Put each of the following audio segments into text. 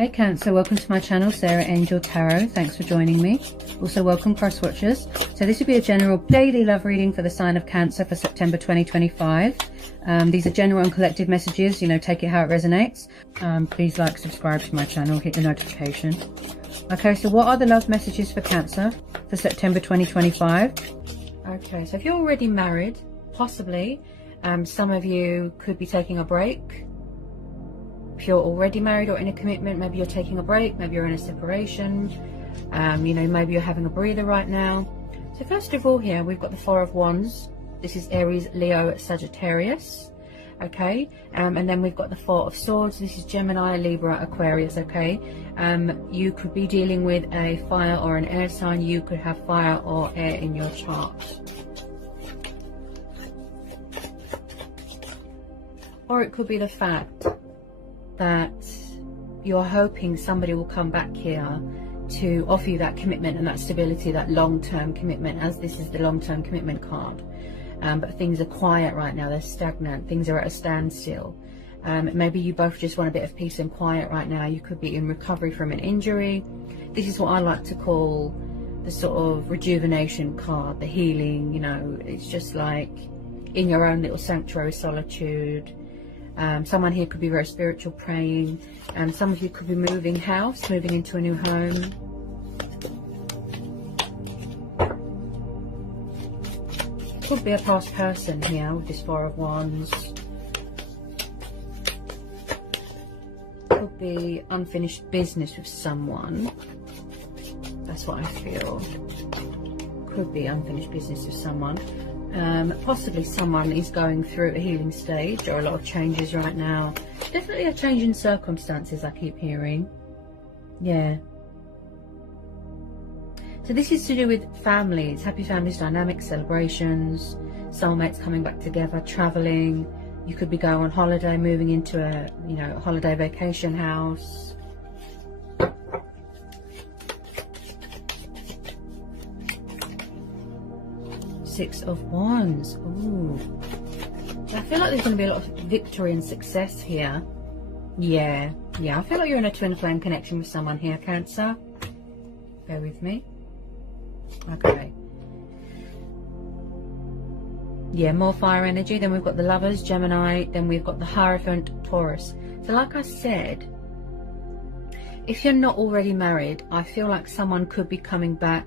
Hey Cancer, welcome to my channel, Sarah Angel Tarot. Thanks for joining me. Also welcome cross watchers. So this will be a general daily love reading for the sign of Cancer for September 2025. These are general and collective messages, take it how it resonates. Please like, subscribe to my channel, hit the notification. Okay, so what are the love messages for Cancer for September 2025? Okay, so if you're already married, possibly, some of you could be taking a break. If you're already married or in a commitment, maybe you're taking a break, maybe you're in a separation, maybe you're having a breather right now. So first of all here, we've got the Four of Wands. This is Aries, Leo, Sagittarius, okay? And then we've got the Four of Swords. This is Gemini, Libra, Aquarius, okay? You could be dealing with a fire or an air sign. You could have fire or air in your chart. Or it could be the fact that you're hoping somebody will come back here to offer you that commitment and that stability, that long-term commitment, as this is the long-term commitment card. But things are quiet right now, they're stagnant, things are at a standstill. Maybe you both just want a bit of peace and quiet right now. You could be in recovery from an injury. This is what I like to call the sort of rejuvenation card, the healing, it's just like in your own little sanctuary solitude. Someone here could be very spiritual, praying, and some of you could be moving house, moving into a new home. Could be a past person here with this Four of Wands. Could be unfinished business with someone. That's what I feel. Could be unfinished business with someone. Possibly someone is going through a healing stage or a lot of changes right now. Definitely a change in circumstances, I keep hearing. Yeah. So this is to do with families, happy families, dynamic celebrations, soulmates coming back together, traveling. You could be going on holiday, moving into a holiday vacation house. Six of Wands. Ooh. I feel like there's going to be a lot of victory and success here. Yeah, I feel like you're in a twin flame connection with someone here, Cancer. Bear with me. Okay. Yeah, more fire energy. Then we've got the Lovers, Gemini. Then we've got the Hierophant, Taurus. So like I said, if you're not already married, I feel like someone could be coming back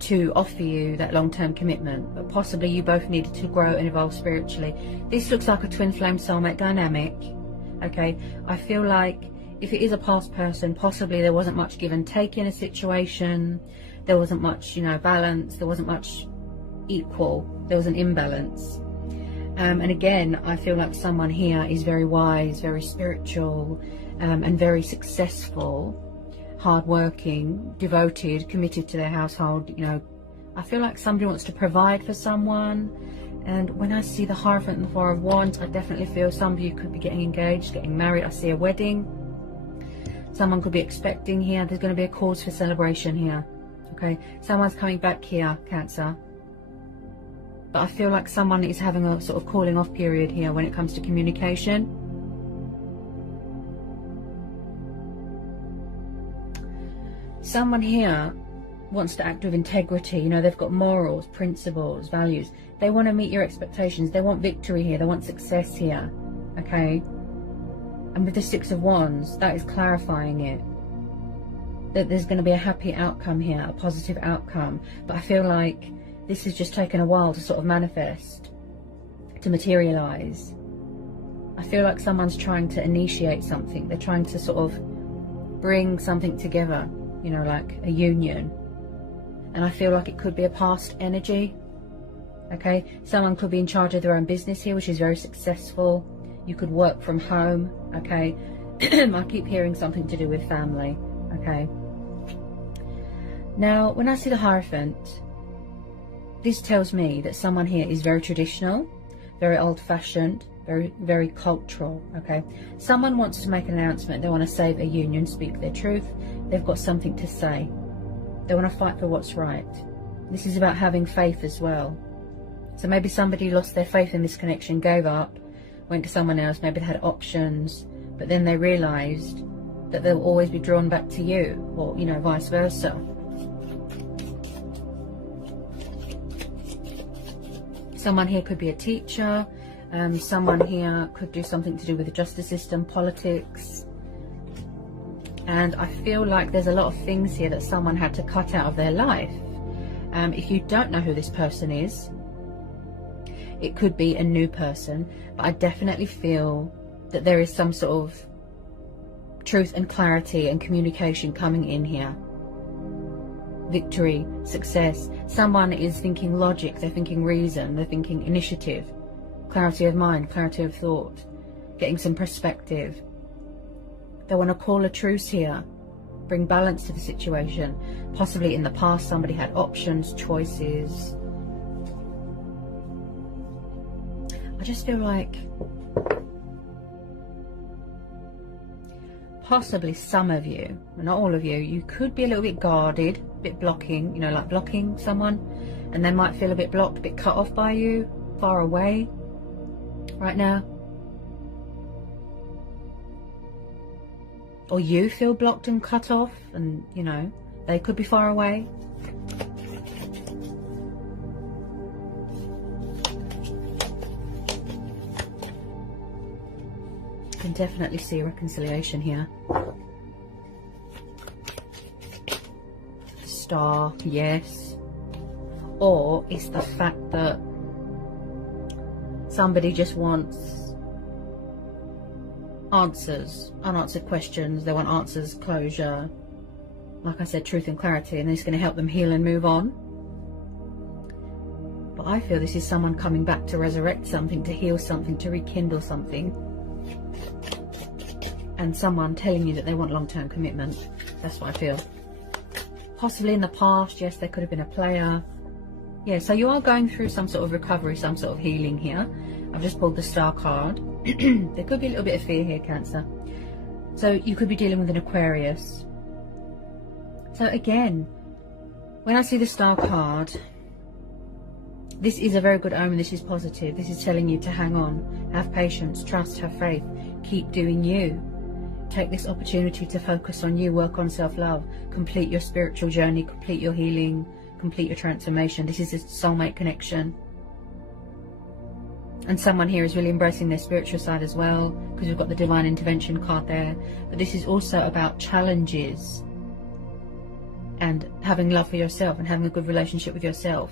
to offer you that long-term commitment, but possibly you both needed to grow and evolve spiritually. This looks like a twin flame soulmate dynamic. Okay, I feel like if it is a past person, possibly there wasn't much give and take in a situation. There wasn't much, balance. There wasn't much equal. There was an imbalance. And again, I feel like someone here is very wise, very spiritual, and very successful, hardworking, devoted, committed to their household. I feel like somebody wants to provide for someone. And when I see the Hierophant and the Four of Wands, I definitely feel some of you could be getting engaged, getting married. I see a wedding. Someone could be expecting here. There's going to be a cause for celebration here. Okay, someone's coming back here, Cancer. But I feel like someone is having a sort of cooling off period here when it comes to communication. Someone here wants to act with integrity. They've got morals, principles, values. They want to meet your expectations. They want victory here. They want success here. Okay? And with the Six of Wands, that is clarifying it. That there's going to be a happy outcome here, a positive outcome. But I feel like this has just taken a while to sort of manifest, to materialize. I feel like someone's trying to initiate something. They're trying to sort of bring something together. Like a union. And I feel like it could be a past energy. Okay, someone could be in charge of their own business here, which is very successful. You could work from home. Okay. I keep hearing something to do with family. Okay. Now, when I see the Hierophant, this tells me that someone here is very traditional, very old-fashioned, very cultural. Okay, someone wants to make an announcement. They want to save a union, speak their truth. They've got something to say. They want to fight for what's right. This is about having faith as well. So maybe somebody lost their faith in this connection, gave up, went to someone else. Maybe they had options, but then they realized that they'll always be drawn back to you, or, you know, vice versa. Someone here could be a teacher. Someone here could do something to do with the justice system, politics. And I feel like there's a lot of things here that someone had to cut out of their life. If you don't know who this person is, it could be a new person, but I definitely feel that there is some sort of truth and clarity and communication coming in here. Victory, success. Someone is thinking logic, they're thinking reason, they're thinking initiative, clarity of mind, clarity of thought, getting some perspective. They want to call a truce here, bring balance to the situation. Possibly in the past somebody had options, choices. I just feel like possibly some of you, not all of you, you could be a little bit guarded, a bit blocking, you know, like blocking someone, and they might feel a bit blocked, a bit cut off by you, far away right now. Or you feel blocked and cut off, and, you know, they could be far away. I can definitely see a reconciliation here. Star, yes. Or it's the fact that somebody just wants answers, unanswered questions. They want answers, closure. Like I said, truth and clarity, and it's going to help them heal and move on. But I feel this is someone coming back to resurrect something, to heal something, to rekindle something. And someone telling you that they want long-term commitment. That's what I feel. Possibly in the past, yes, there could have been a player. Yeah, so you are going through some sort of recovery, some sort of healing here. I've just pulled the Star card. There could be a little bit of fear here, Cancer. So you could be dealing with an Aquarius. So again, when I see the Star card, this is a very good omen. This is positive. This is telling you to hang on, have patience, trust, have faith, keep doing you. Take this opportunity to focus on you, work on self-love, complete your spiritual journey, complete your healing, complete your transformation. This is a soulmate connection. And someone here is really embracing their spiritual side as well, because we've got the divine intervention card there. But this is also about challenges and having love for yourself and having a good relationship with yourself.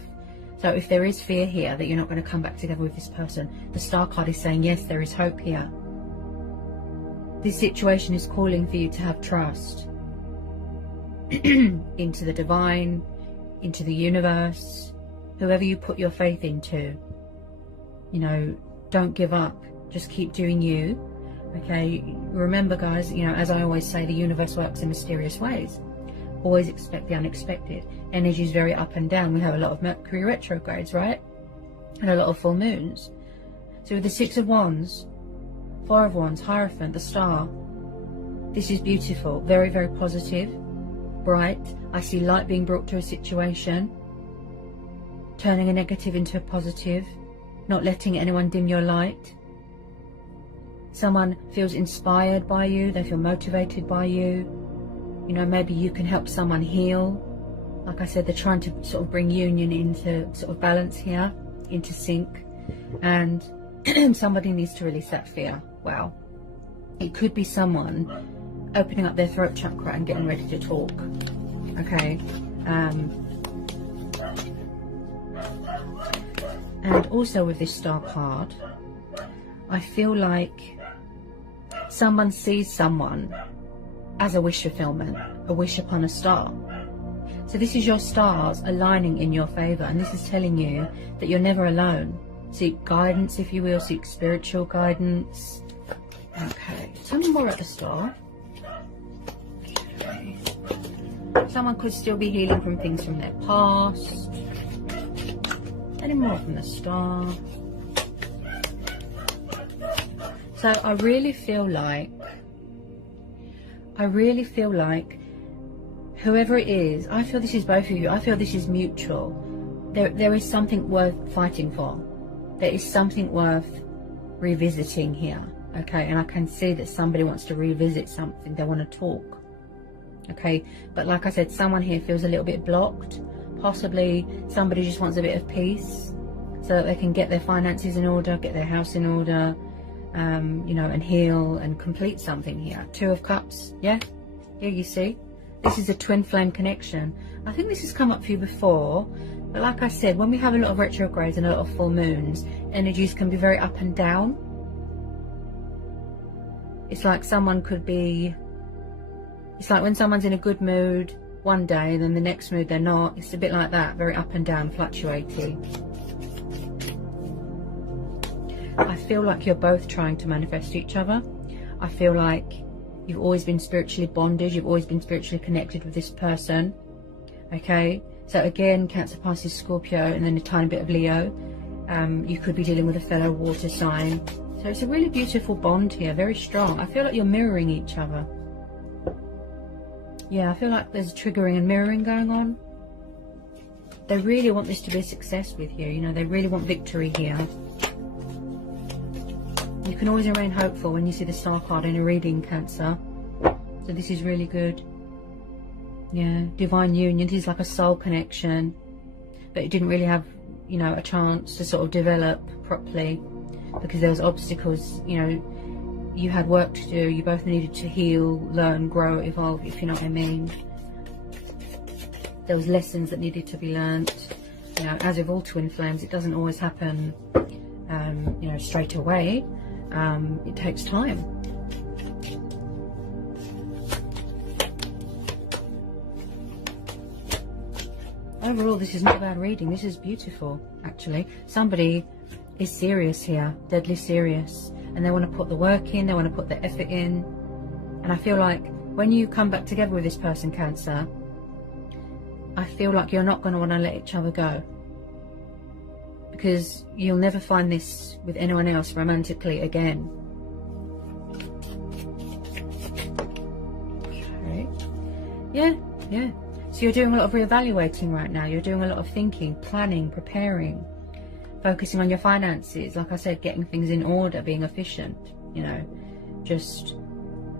So if there is fear here that you're not going to come back together with this person, the Star card is saying, yes, there is hope here. This situation is calling for you to have trust into the divine, into the universe, whoever you put your faith into. You know, don't give up. Just keep doing you. Okay, remember, guys, you know, as I always say, the universe works in mysterious ways. Always expect the unexpected. Energy is very up and down. We have a lot of Mercury retrogrades, right? And a lot of full moons. So with the Six of Wands, Four of Wands, Hierophant, the Star, this is beautiful. Very, very positive, bright. I see light being brought to a situation, turning a negative into a positive, not letting anyone dim your light. Someone feels inspired by you. They feel motivated by you. You know, maybe you can help someone heal. Like I said, they're trying to sort of bring union into sort of balance here, into sync. And somebody needs to release that fear. Wow. It could be someone opening up their throat chakra and getting ready to talk. Okay. And also with this Star card, I feel like someone sees someone as a wish fulfillment, a wish upon a star. So this is your stars aligning in your favor, and this is telling you that you're never alone. Seek guidance, if you will, seek spiritual guidance. Okay, tell me more at the Star. Okay. Someone could still be healing from things from their past. Any more from the Star. So I really feel like whoever it is, I feel this is both of you. I feel this is mutual. There is something worth fighting for. There is something worth revisiting here. okay, and I can see that somebody wants to revisit something, they want to talk, okay, but like I said, someone here feels a little bit blocked. Possibly somebody just wants a bit of peace so that they can get their finances in order, get their house in order, you know, and heal and complete something here. Two of Cups, yeah, you see, this is a twin flame connection. I think this has come up for you before, but like I said, when we have a lot of retrogrades and a lot of full moons, energies can be very up and down. It's like someone could be, it's like when someone's in a good mood one day, then the next mood they're not. It's a bit like that, very up and down, fluctuating. I feel like you're both trying to manifest each other. I feel like you've always been spiritually bonded, you've always been spiritually connected with this person, okay? So again, Cancer, Pisces, Scorpio, and then a tiny bit of Leo. You could be dealing with a fellow water sign. So it's a really beautiful bond here, very strong. I feel like you're mirroring each other. Yeah, I feel like there's triggering and mirroring going on. They really want this to be a success with you, you know, they really want victory here. You can always remain hopeful when you see the Star card in a reading, Cancer. So this is really good. Yeah, divine union. This is like a soul connection, but it didn't really have, you know, a chance to sort of develop properly because there was obstacles, you know. You had work to do, you both needed to heal, learn, grow, evolve, if you know what I mean. There was lessons that needed to be learnt. You know, as with all twin flames, it doesn't always happen, you know, straight away. It takes time. Overall, this is not a bad reading. This is beautiful, actually. Somebody is serious here, deadly serious. And they want to put the work in, they want to put the effort in. And I feel like when you come back together with this person, Cancer, I feel like you're not going to want to let each other go. Because you'll never find this with anyone else romantically again. Okay. Yeah. So you're doing a lot of reevaluating right now. You're doing a lot of thinking, planning, preparing. Focusing on your finances, like I said, getting things in order, being efficient, you know, just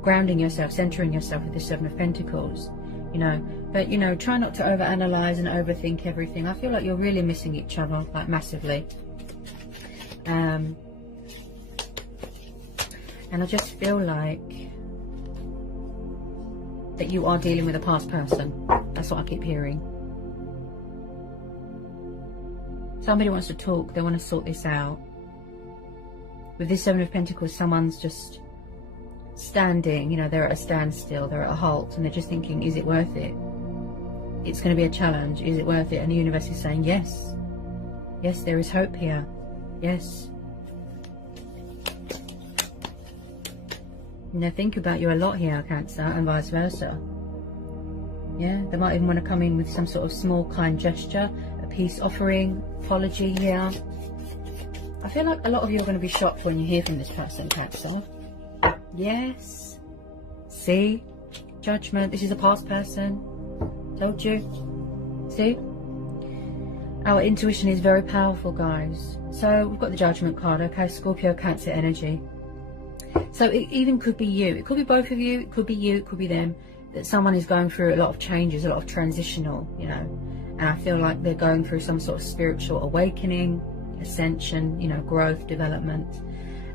grounding yourself, centering yourself with the Seven of Pentacles, you know, but, you know, try not to overanalyze and overthink everything. I feel like you're really missing each other, like massively. And I just feel like that you are dealing with a past person. That's what I keep hearing. Somebody wants to talk, they want to sort this out. With this Seven of Pentacles, someone's just standing, you know, they're at a standstill, they're at a halt, and they're just thinking, is it worth it? It's going to be a challenge, is it worth it? And the universe is saying, yes. Yes, there is hope here. Yes. And they think about you a lot here, Cancer, and vice versa. Yeah, they might even want to come in with some sort of small, kind gesture, a peace offering, apology here. I feel like a lot of you are going to be shocked when you hear from this person, Cancer. Yes. See? Judgment. This is a past person. Told you. See? Our intuition is very powerful, guys. So we've got the Judgment card, okay? Scorpio, Cancer energy. So it even could be you. It could be both of you. It could be you. It could be them. That someone is going through a lot of changes, a lot of transitional, you know. And I feel like they're going through some sort of spiritual awakening, ascension, you know, growth, development.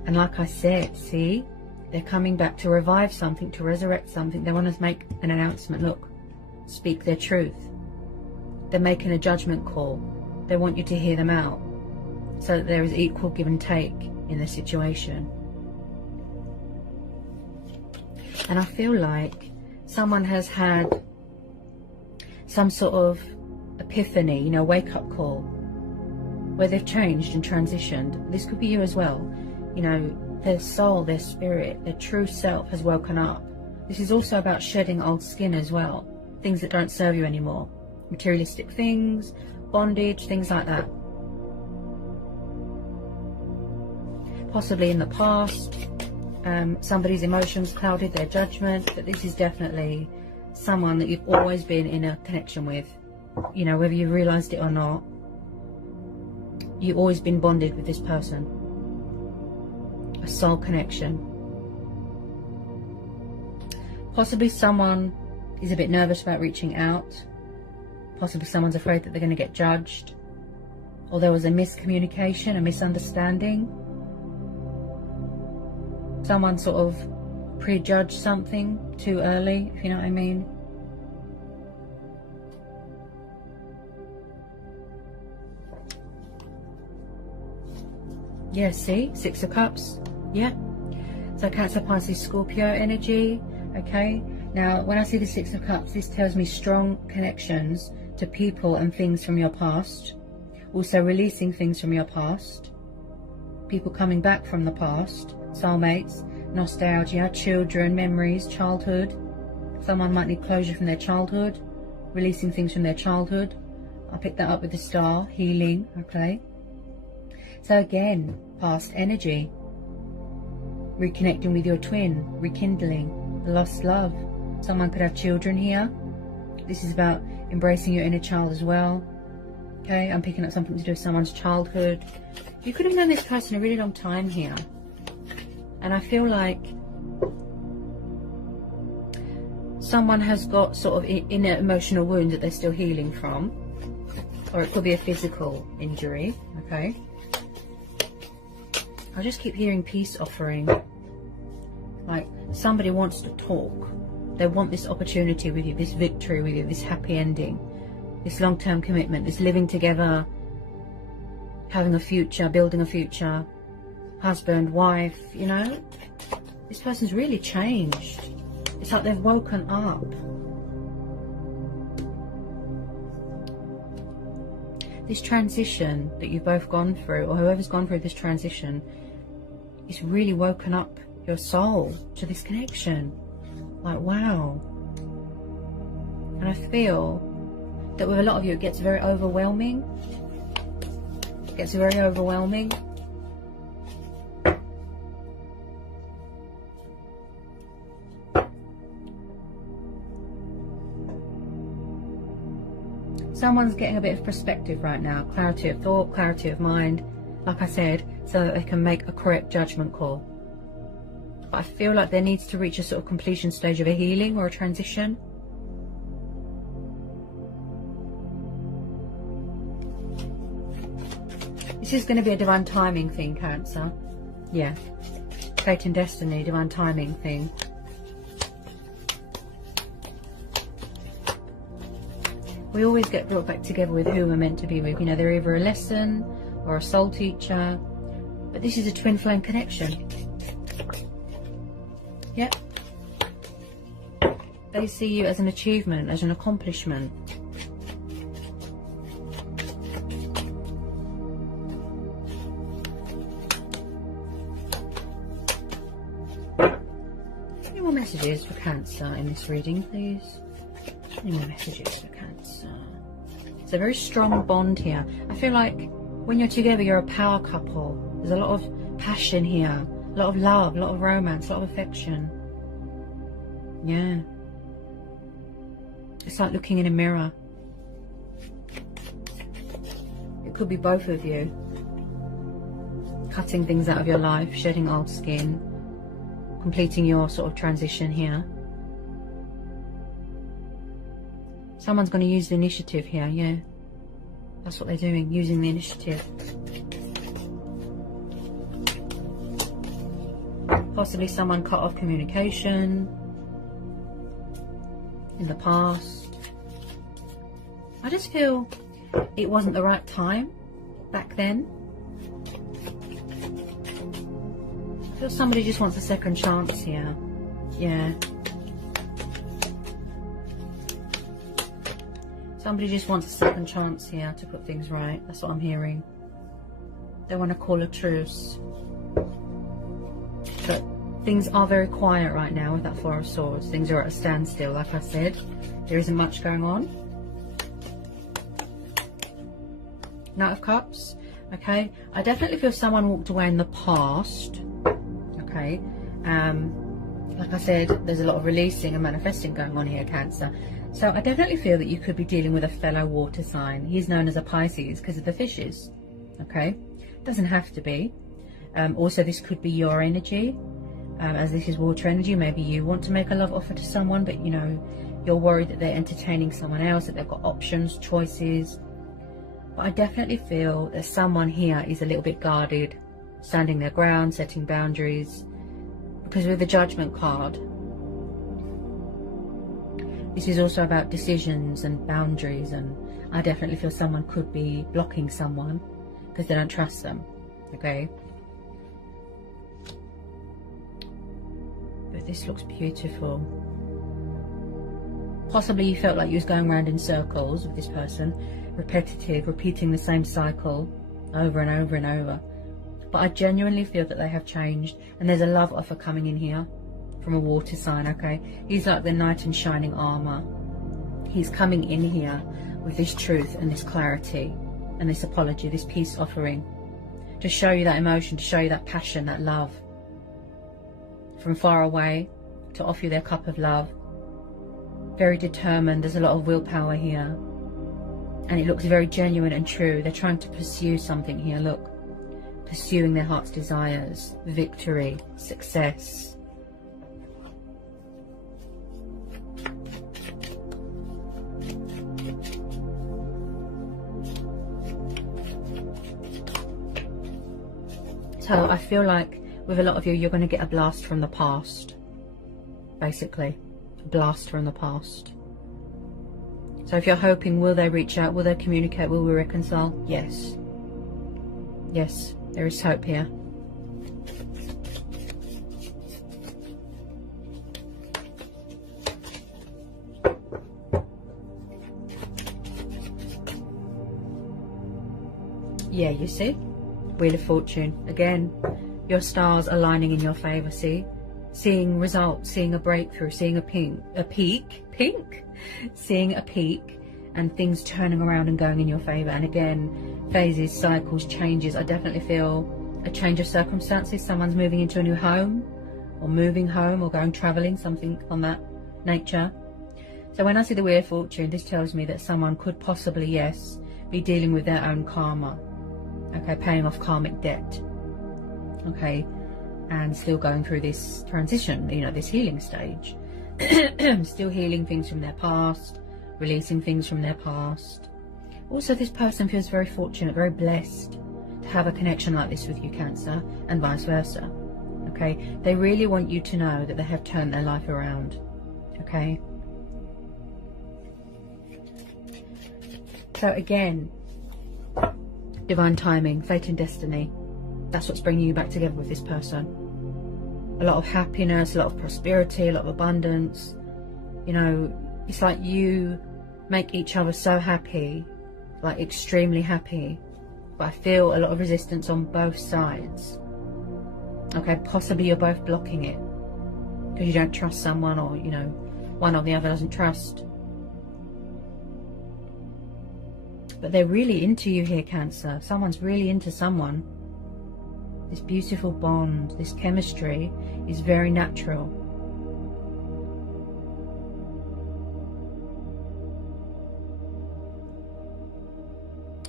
And like I said, see, they're coming back to revive something, to resurrect something. They want to make an announcement. Look, speak their truth. They're making a judgment call. They want you to hear them out so that there is equal give and take in the situation. And I feel like someone has had some sort of epiphany, you know, wake-up call, where they've changed and transitioned. This could be you as well. You know, their soul, their spirit, their true self has woken up. This is also about shedding old skin as well, things that don't serve you anymore. Materialistic things, bondage, things like that. Possibly in the past, somebody's emotions clouded their judgment, but this is definitely someone that you've always been in a connection with. You know, whether you realised it or not, you've always been bonded with this person. a soul connection. Possibly someone is a bit nervous about reaching out. Possibly someone's afraid that they're going to get judged, or there was a miscommunication, a misunderstanding. Someone sort of prejudged something too early, if you know what I mean. Yeah, see? Six of Cups. Yeah. So Cancer, Pisces, Scorpio energy. Okay. Now, when I see the Six of Cups, this tells me strong connections to people and things from your past. Also releasing things from your past. People coming back from the past. Soulmates, nostalgia, children, memories, childhood. Someone might need closure from their childhood. Releasing things from their childhood. I'll pick that up with the star. Healing. Okay. So again, past energy. Reconnecting with your twin. Rekindling. Lost love. Someone could have children here. This is about embracing your inner child as well. Okay, I'm picking up something to do with someone's childhood. You could have known this person a really long time here. And I feel like someone has got sort of inner emotional wounds that they're still healing from. Or it could be a physical injury. Okay. I just keep hearing peace offering. Like somebody wants to talk. They want this opportunity with you, this victory with you, this happy ending, this long-term commitment, this living together, having a future, building a future, husband, wife, you know. This person's really changed. It's like they've woken up. This transition that you've both gone through, or whoever's gone through this transition, it's really woken up your soul to this connection. Like, wow. And I feel that with a lot of you it gets very overwhelming. It gets very overwhelming. Someone's getting a bit of perspective right now. Clarity of thought, clarity of mind. Like I said, so that they can make a correct judgment call. But I feel like there needs to reach a sort of completion stage of a healing or a transition. This is going to be a divine timing thing, Cancer. Yeah. Fate and destiny, divine timing thing. We always get brought back together with who we're meant to be with. You know, they're either a lesson or a soul teacher. But this is a twin flame connection. Yep. They see you as an achievement, as an accomplishment. Any more messages for Cancer in this reading, please? Any more messages for Cancer? It's a very strong bond here. I feel like when you're together, you're a power couple. There's a lot of passion here. A lot of love, a lot of romance, a lot of affection. Yeah. It's like looking in a mirror. It could be both of you. Cutting things out of your life, shedding old skin, completing your sort of transition here. Someone's going to use the initiative here, yeah. That's what they're doing, using the initiative. Possibly someone cut off communication in the past. I just feel it wasn't the right time back then. I feel somebody just wants a second chance here. Yeah. Somebody just wants a second chance here to put things right. That's what I'm hearing. They want to call a truce. But things are very quiet right now with that Four of Swords. Things are at a standstill, like I said. There isn't much going on. Knight of Cups. Okay. I definitely feel someone walked away in the past. Okay. Like I said, there's a lot of releasing and manifesting going on here, Cancer. So I definitely feel that you could be dealing with a fellow water sign. He's known as a Pisces because of the fishes. Okay. Doesn't have to be. Also, this could be your energy, as this is water energy. Maybe you want to make a love offer to someone, but you know, you're worried that they're entertaining someone else, that they've got options, choices. But I definitely feel that someone here is a little bit guarded, standing their ground, setting boundaries. Because with the Judgment card, this is also about decisions and boundaries, and I definitely feel someone could be blocking someone because they don't trust them, okay? But this looks beautiful. Possibly you felt like you was going around in circles with this person, repetitive, repeating the same cycle over and over and over. But I genuinely feel that they have changed, and there's a love offer coming in here from a water sign, okay? He's like the knight in shining armor. He's coming in here with this truth and this clarity and this apology, this peace offering, to show you that emotion, to show you that passion, that love from far away, to offer you their cup of love. Very determined. There's a lot of willpower here, and it looks very genuine and true. They're trying to pursue something here. Look, pursuing their heart's desires, victory, success. So I feel like with a lot of you, you're going to get a blast from the past, basically. Blast from the past. So if you're hoping, will they reach out, will they communicate, will we reconcile? Yes. Yes, there is hope here. Yeah, you see? Wheel of Fortune. Again, your stars aligning in your favor, see? Seeing results, seeing a breakthrough, seeing a peak, seeing a peak, and things turning around and going in your favor. And again, phases, cycles, changes. I definitely feel a change of circumstances. Someone's moving into a new home, or moving home, or going traveling, something on that nature. So when I see the Wheel of Fortune, this tells me that someone could possibly, yes, be dealing with their own karma. Okay, paying off karmic debt. Okay. And still going through this transition, you know, this healing stage. Still healing things from their past, releasing things from their past. Also, this person feels very fortunate, very blessed to have a connection like this with you, Cancer, and vice versa. Okay, they really want you to know that they have turned their life around. Okay. So again, divine timing, fate and destiny. That's what's bringing you back together with this person. A lot of happiness, a lot of prosperity, a lot of abundance. You know, it's like you make each other so happy, like extremely happy. But I feel a lot of resistance on both sides. Okay, possibly you're both blocking it because you don't trust someone, or, you know, one or the other doesn't trust. But they're really into you here, Cancer. Someone's really into someone. This beautiful bond, this chemistry is very natural.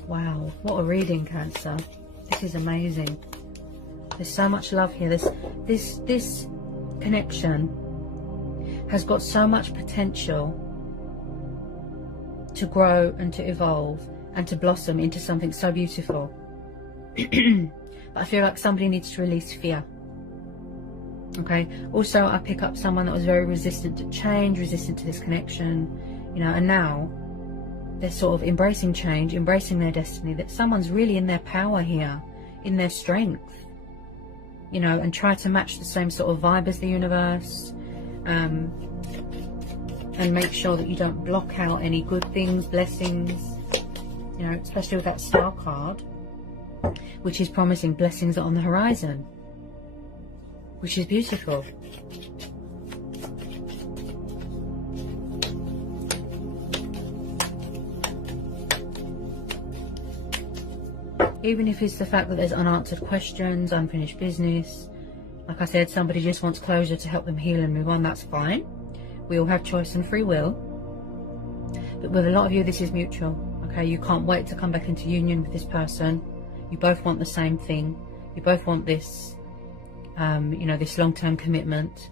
Wow, what a reading, Cancer. This is amazing. There's so much love here. This connection has got so much potential to grow and to evolve and to blossom into something so beautiful. But I feel like somebody needs to release fear. Okay. Also, I pick up someone that was very resistant to change, resistant to this connection, you know, and now they're sort of embracing change, embracing their destiny, that someone's really in their power here, in their strength, you know, and try to match the same sort of vibe as the universe, and make sure that you don't block out any good things, blessings, you know, especially with that Star card, which is promising blessings on the horizon, which is beautiful. Even if it's the fact that there's unanswered questions, unfinished business, like I said, somebody just wants closure to help them heal and move on, that's fine. We all have choice and free will. But with a lot of you, this is mutual. Okay, you can't wait to come back into union with this person. You both want the same thing. You both want this, you know, this long-term commitment.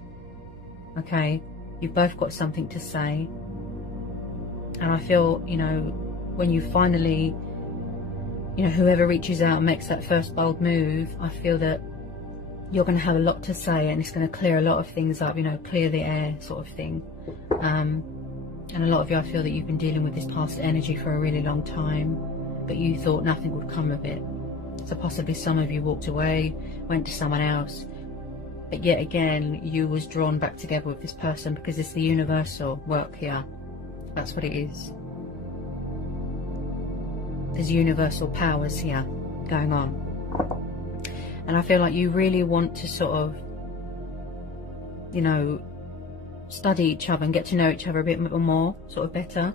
Okay, you've both got something to say. And I feel, you know, when you finally, you know, whoever reaches out and makes that first bold move, I feel that you're going to have a lot to say, and it's going to clear a lot of things up, you know, clear the air sort of thing. And a lot of you, I feel that you've been dealing with this past energy for a really long time, but you thought nothing would come of it. So possibly some of you walked away, went to someone else, but yet again you was drawn back together with this person, because it's the universal work here. That's what it is. There's universal powers here going on. And I feel like you really want to sort of, you know, study each other and get to know each other a bit more, sort of better,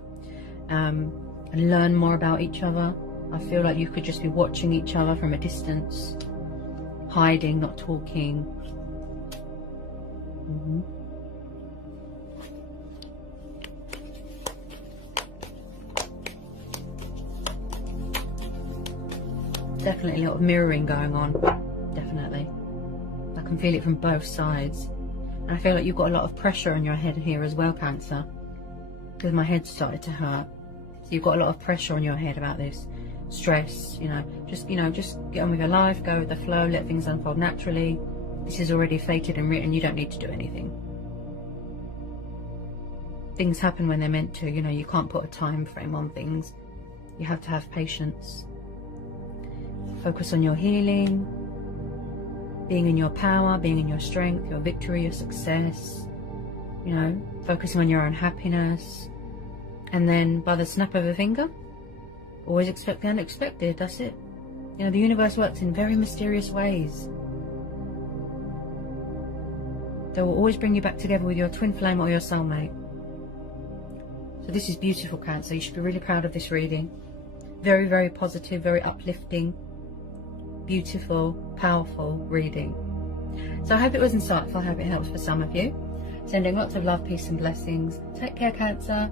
and learn more about each other. I feel like you could just be watching each other from a distance, hiding, not talking. Definitely a lot of mirroring going on. Definitely. I can feel it from both sides. And I feel like you've got a lot of pressure on your head here as well, Cancer. Because my head started to hurt. So you've got a lot of pressure on your head about this. Stress, you know, just get on with your life, go with the flow, let things unfold naturally. This is already fated and written, you don't need to do anything. Things happen when they're meant to, you know, you can't put a time frame on things. You have to have patience. Focus on your healing, being in your power, being in your strength, your victory, your success, you know, focusing on your own happiness. And then by the snap of a finger, always expect the unexpected. That's it. You know, the universe works in very mysterious ways. They will always bring you back together with your twin flame or your soulmate. So this is beautiful, Cancer. You should be really proud of this reading. Very, very positive, very uplifting, beautiful, powerful reading. So I hope it was insightful. I hope it helps for some of you. Sending lots of love, peace and blessings. Take care, Cancer.